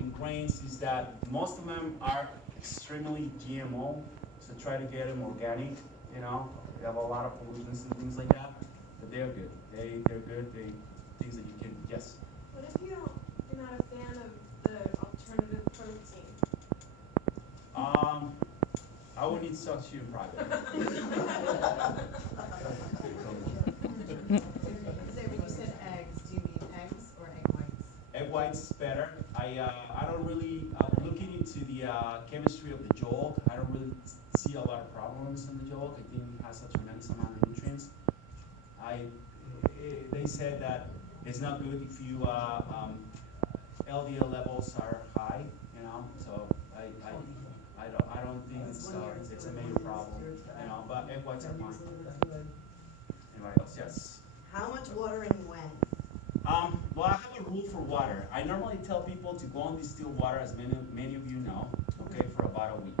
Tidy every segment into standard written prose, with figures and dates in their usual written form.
in grains is that most of them are extremely GMO, so try to get them organic, you know. They have a lot of pollutants and things like that, but they're good. They're good. Things that you can, yes. What if you're not a fan of the alternative protein? I would need to talk to you in private. Say, when you said eggs, do you mean eggs or egg whites? Egg whites is better. I don't really, looking into the chemistry of the yolk, I don't really see a lot of problems in the yolk. I think it has a tremendous amount of nutrients. They said that it's not good if you, LDL levels are high, you know, so I don't think it's a major problem, you know, but egg whites are fine. Anybody else? Yes. How much water and when? Well, I have a rule for water. I normally tell people to go on distilled water, as many of you know, okay, for about a week.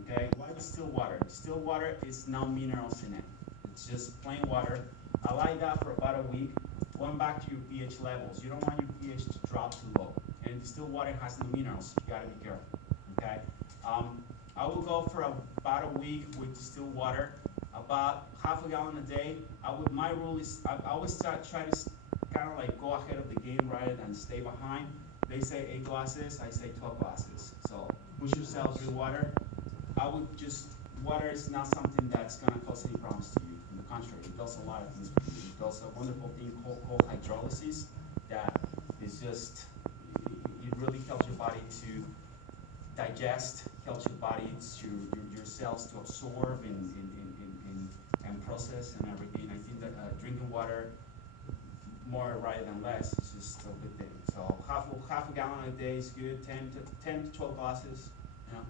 Okay, why distilled water? Distilled water is no minerals in it. It's just plain water. I like that for about a week. Going back to your pH levels, you don't want your pH to drop too low. And distilled water has no minerals. You gotta be careful. Okay. I will go for about a week with distilled water, about half a gallon a day. My rule is I always try to kind of like go ahead of the game rather than stay behind. They say 8 glasses, I say 12 glasses. So push yourself with water. Water is not something that's gonna cause any problems to you. On the contrary, it does a lot of things for you. It does a wonderful thing called hydrolysis that is just, it really helps your body to digest, helps your body to, your cells to absorb and process and everything. I think that drinking water more rather than less is just a good thing. So half a gallon a day is good, 10 to 12 glasses, you know.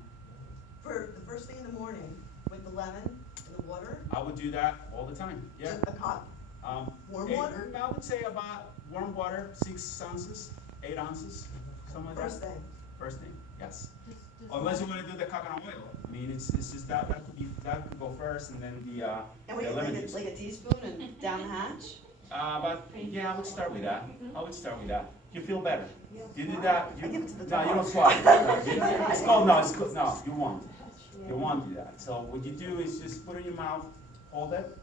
For the first thing in the morning, with the lemon and the water? I would do that all the time, yeah. A cup? Warm water? I would say about warm water, 6 ounces, 8 ounces, something like that. First thing? First thing, yes. Unless you want to do the coconut oil. I mean, it's just that could go first, and then the And we lemon like juice. a teaspoon and down the hatch? But yeah, I would start with that. I would start with that. You feel better. You do that. I give it to the No, you dog. don't swallow. It's called no. It's called no. You won't. You won't do that. So what you do is just put it in your mouth, hold it.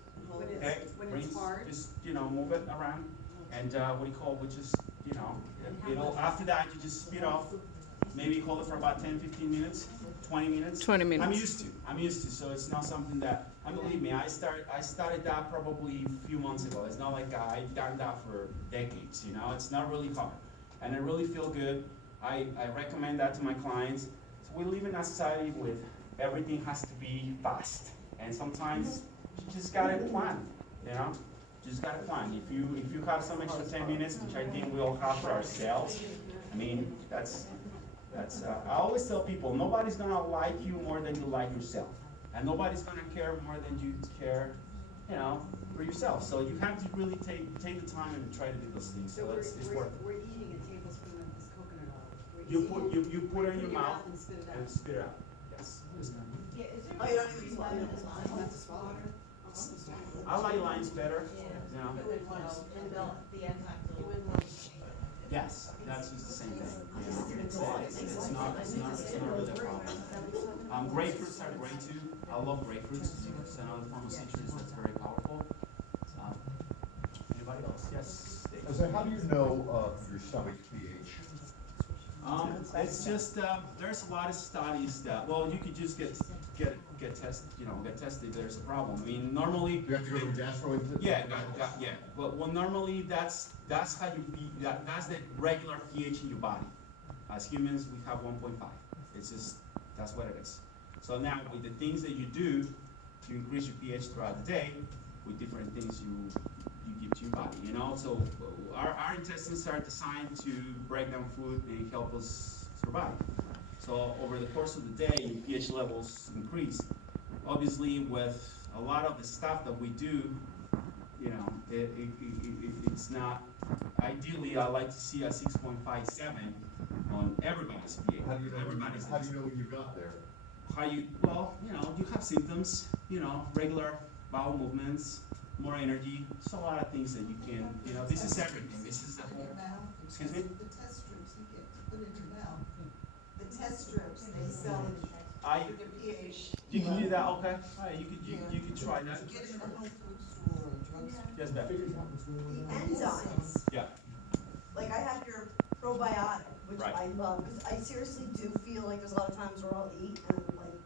Okay. When Breathe. it's hard? Just move it around, and what do you call? Which is it'll after that you just spit off. Maybe hold it for about 10, 15 minutes, 20 minutes. 20 minutes. I'm used to, so it's not something that, and believe me, I started that probably a few months ago. It's not like I've done that for decades, you know, it's not really hard. And I really feel good. I recommend that to my clients. So we live in a society with everything has to be fast. And sometimes you just gotta plan, you know? Just gotta plan. If you have some extra 10 minutes, which I think we all have for ourselves, I mean, that's I always tell people, nobody's gonna like you more than you like yourself. And nobody's gonna care more than you care, you know, for yourself. So you have to really take the time and try to do those things. So it's worth it. We're eating a tablespoon of this coconut oil. You put it in your mouth and spit it out. and spit it out. Yes. Yeah, is there? Oh, you don't even swallow it. You have to swallow it. I like lines better, you know. The enzyme. Yes, that's just the same thing. You know, it's not really a problem. Grapefruits are great too. I love grapefruits. It's another form of citrus that's very powerful. Anybody else? Yes. Dave. So how do you know your stomach's pH? It's just there's a lot of studies that you could just get tested. Get tested. There's a problem. I mean, normally. You have to go to a gastroenterologist? Yeah, yeah. But normally that's how you that's the regular pH in your body. As humans, we have 1.5. It's just that's what it is. So now with the things that you do to increase your pH throughout the day, with different things you give to your body, you know. So our intestines are designed to break down food and help us survive. So over the course of the day, your pH levels increase. Obviously, with a lot of the stuff that we do, you know, it's not. Ideally, I like to see a 6.57 on everybody's pH. How do you know, Everybody's. how do you know when you got there? You have symptoms, regular bowel movements, more energy. There's a lot of things that you can, this is everything. This is the whole. Excuse me? The test strips you get to put in your mouth. test strips, they sell I, with the pH. you can do that, okay, alright, you could try that. Get it in a health food store or drugstore. Yes, Beth? The enzymes, Yeah, like I have your probiotic, which Right. I love, because I seriously do feel like there's a lot of times where I'll eat and I'm like,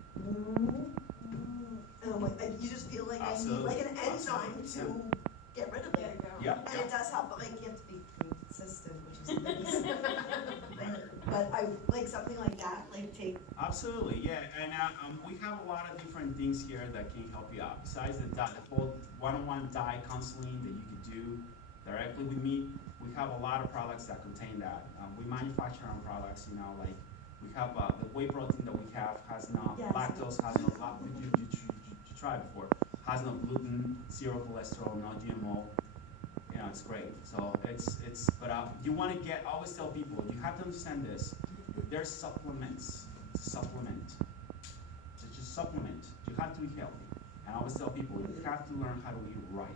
and I'm like, you just feel like I need Absolutely. like an enzyme Absolutely. to get rid of Get it. it going. yeah, And it does help, but like you have to be consistent, which is nice. But I, like something like that, like take, absolutely, yeah, and, we have a lot of different things here that can help you out, besides the whole one-on-one diet counseling that you could do directly with me. We have a lot of products that contain that. We manufacture our own products, you know, like, we have, the whey protein that we have has no Yes. lactose, has no, you tried before, has no gluten, zero cholesterol, no GMO. You know, it's great. So but you want to I always tell people, you have to understand this. There's supplements. It's a supplement. It's just supplement. You have to be healthy. And I always tell people, you have to learn how to eat right.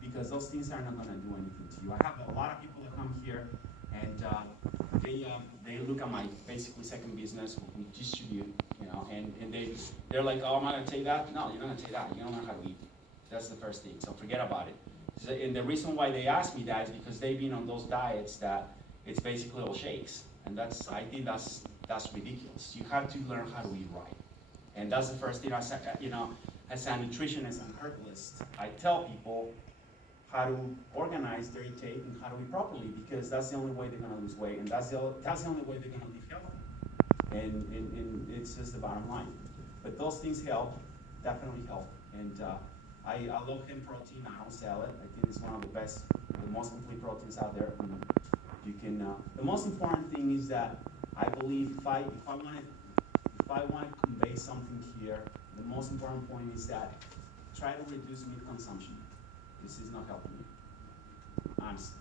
Because those things are not going to do anything to you. I have a lot of people that come here and they look at my basically second business, we distribute, you know, and they're like, oh, am I going to take that? No, you're not going to take that. You don't know how to eat. That's the first thing. So forget about it. And the reason why they ask me that is because they've been on those diets that it's basically all shakes. And I think that's ridiculous. You have to learn how to eat right. And that's the first thing as a nutritionist and herbalist, I tell people how to organize their intake and how to eat properly, because that's the only way they're gonna lose weight, and that's the only way they're gonna live healthy. And it's just the bottom line. But those things help, definitely help. And I love hemp protein. I don't sell it. I think it's one of the best, the most complete proteins out there. And you can. The most important thing is that I believe if I want to convey something here, the most important point is that try to reduce meat consumption. This is not helping you, honestly.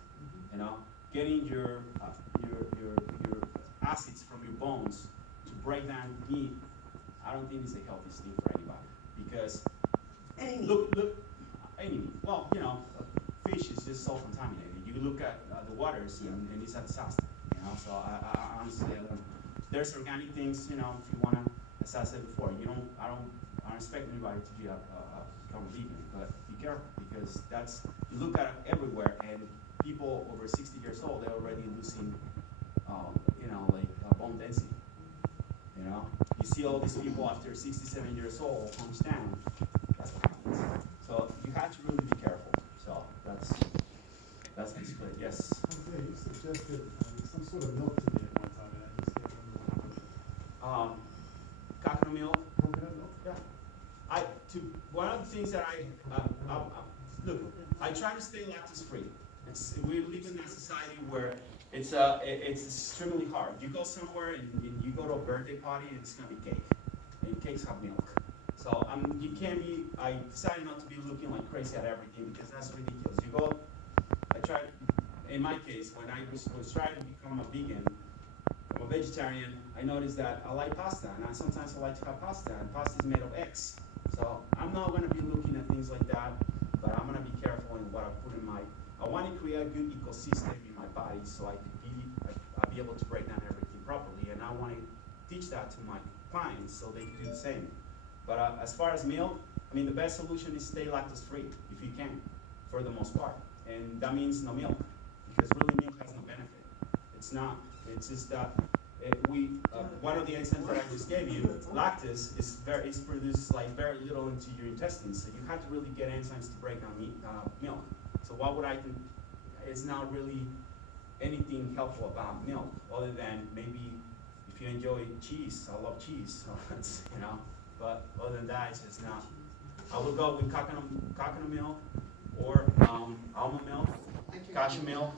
You know, getting your acids from your bones to break down meat, I don't think is the healthiest thing for anybody, because. any meat. Look, any meat. Well, you know, fish is just so contaminated. You look at the waters and it's a disaster, you know, so I honestly, there's organic things, you know, if you wanna, as I said before, I don't expect anybody to be become vegan, but be careful, because you look at it everywhere, and people over 60 years old, they're already losing, you know, like bone density, you know. You see all these people after 67 years old, understand, that's what happens. So you have to really be careful. So that's basically it. Yes. Okay, you suggested some sort of milk to me at one time, and I just can't remember. Coconut milk. Coconut milk? Yeah. One of the things that look, I try to stay lactose free. We live in a society where it's extremely hard. You go somewhere and you go to a birthday party and it's gonna be cake, and cakes have milk. So you can't be. I decided not to be looking like crazy at everything, because that's ridiculous. In my case, when I was trying to become a vegan, I'm a vegetarian, I noticed that I like pasta, and sometimes I like to have pasta, and pasta is made of eggs. So I'm not going to be looking at things like that, but I'm going to be careful in what I put in I want to create a good ecosystem in my body, so I'll be able to break down everything properly, and I want to teach that to my clients so they can do the same. But as far as milk, I mean, the best solution is stay lactose free, if you can, for the most part. And that means no milk, because really milk has no benefit. It's not, it's just that one of the enzymes that I just gave you, lactase, is produced like very little into your intestines. So you have to really get enzymes to break down milk. So what would I think? It's not really anything helpful about milk, other than maybe if you enjoy cheese. I love cheese, so that's, you know. But other than that, it's just not. I would go with coconut milk, or almond milk, cashew milk.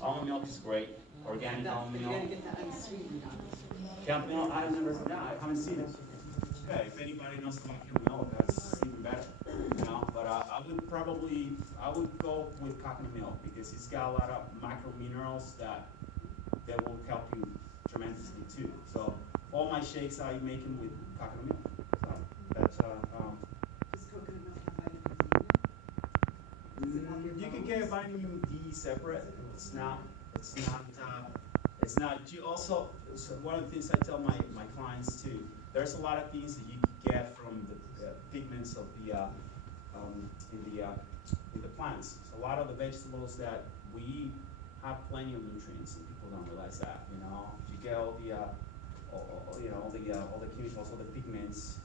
Almond milk is great. Organic almond milk. You gotta get that unsweetened. Hemp milk, I haven't seen it. Okay, if anybody knows about hemp milk, that's even better. You know, but I would go with coconut milk, because it's got a lot of micro minerals that will help you tremendously too. So all my shakes I make them with coconut milk. So that's Does coconut milk have vitamin D in it? you can get vitamin D separate. It's not. You also, so one of the things I tell my clients too, there's a lot of things that you can get from the pigments of in the plants. So a lot of the vegetables that we eat have plenty of nutrients, and people don't realize that. You know, you get all the all the chemicals, all the pigments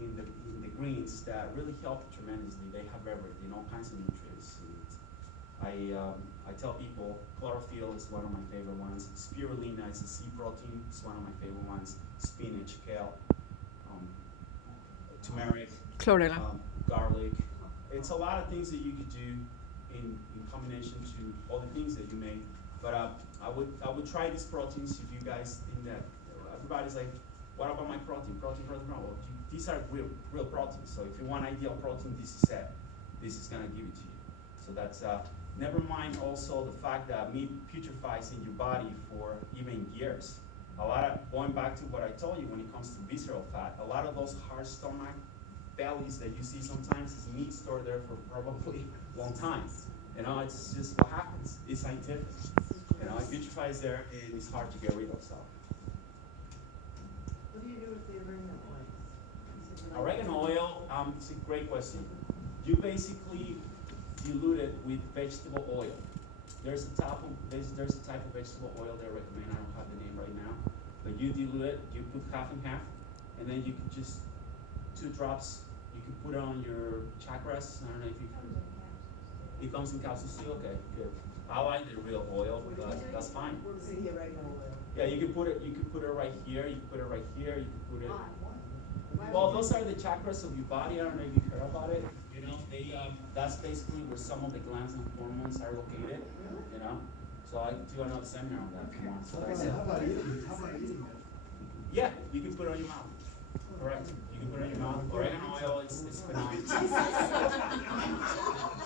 in the greens that really help tremendously. They have everything, all kinds of nutrients. And I tell people chlorophyll is one of my favorite ones. Spirulina is a sea protein. It's one of my favorite ones. Spinach, kale, turmeric, Chlorella. garlic. It's a lot of things that you could do in combination to all the things that you make. But I would try these proteins if you guys think that everybody's like, what about my protein? Protein. Well, these are real proteins. So if you want ideal protein, this is it. This is gonna give it to you. So that's never mind also the fact that meat putrefies in your body for even years. Going back to what I told you when it comes to visceral fat, a lot of those hard stomach bellies that you see sometimes is meat stored there for probably a long time. You know, it's just what happens. It's scientific. You know, it putrefies there and it's hard to get rid of. So What do you do with the oregano oils? You said you like- oregano oil, it's a great question. You basically dilute it with vegetable oil. There's a type of vegetable oil they recommend. I don't have the name right now, but you dilute it. You put half and half, and then you can just 2 drops. You can put it on your chakras. I don't know if you. It comes in capsules too. Okay, good. I like the real oil, but that's fine. This is the oregano oil. Yeah, you can put it. You can put it right here. You can put it right here. You can put it. Why Well, would you- those are the chakras of your body. I don't know if you've heard about it. You know, that's basically where some of the glands and hormones are located. You know, so I do another seminar on that. Come on. So that's it. How about eating it? Yeah, you can put it on your mouth. Correct. You can put it on your mouth. Oregano oil, it's phenomenal.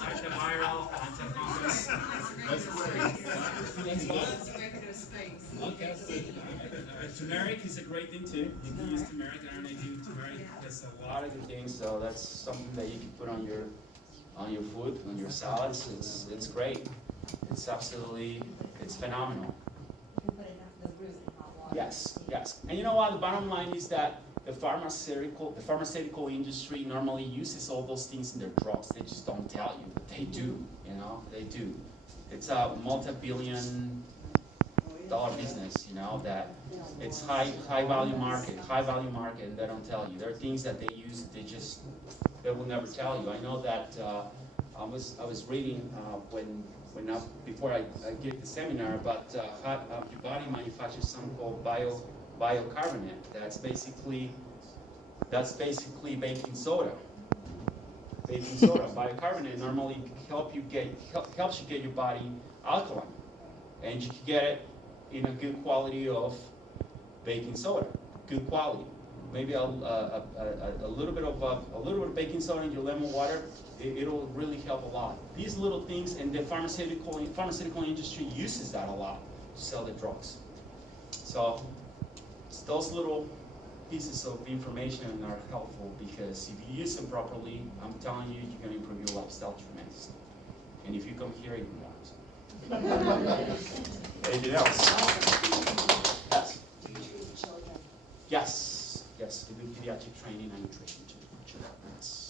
Antiviral, antifungus. That's great. Turmeric is a great thing too. You can use turmeric. I don't know if you turmeric has a lot of good things. So that's something that you can put on your food, on your salads. It's great. It's absolutely, it's phenomenal. Yes. And you know what? The bottom line is that the pharmaceutical industry normally uses all those things in their drugs. They just don't tell you, but they do. You know, they do. It's a multi-billion-dollar business. You know that it's high value market, and they don't tell you. There are things that they use. They will never tell you. I know that I was reading before I gave the seminar about how your body manufactures something called biocarbonate. That's basically baking soda. Bicarbonate normally helps you get your body alkaline, and you can get it in a good quality of baking soda. Good quality. Maybe a little bit of baking soda in your lemon water. It'll really help a lot. These little things, and the pharmaceutical industry uses that a lot to sell the drugs. So those little pieces of information are helpful because if you use them properly, I'm telling you, you're going to improve your lifestyle tremendously. And if you come here, you can watch. Anything else? Yes. Yes. We do pediatric training and nutrition too. Yes.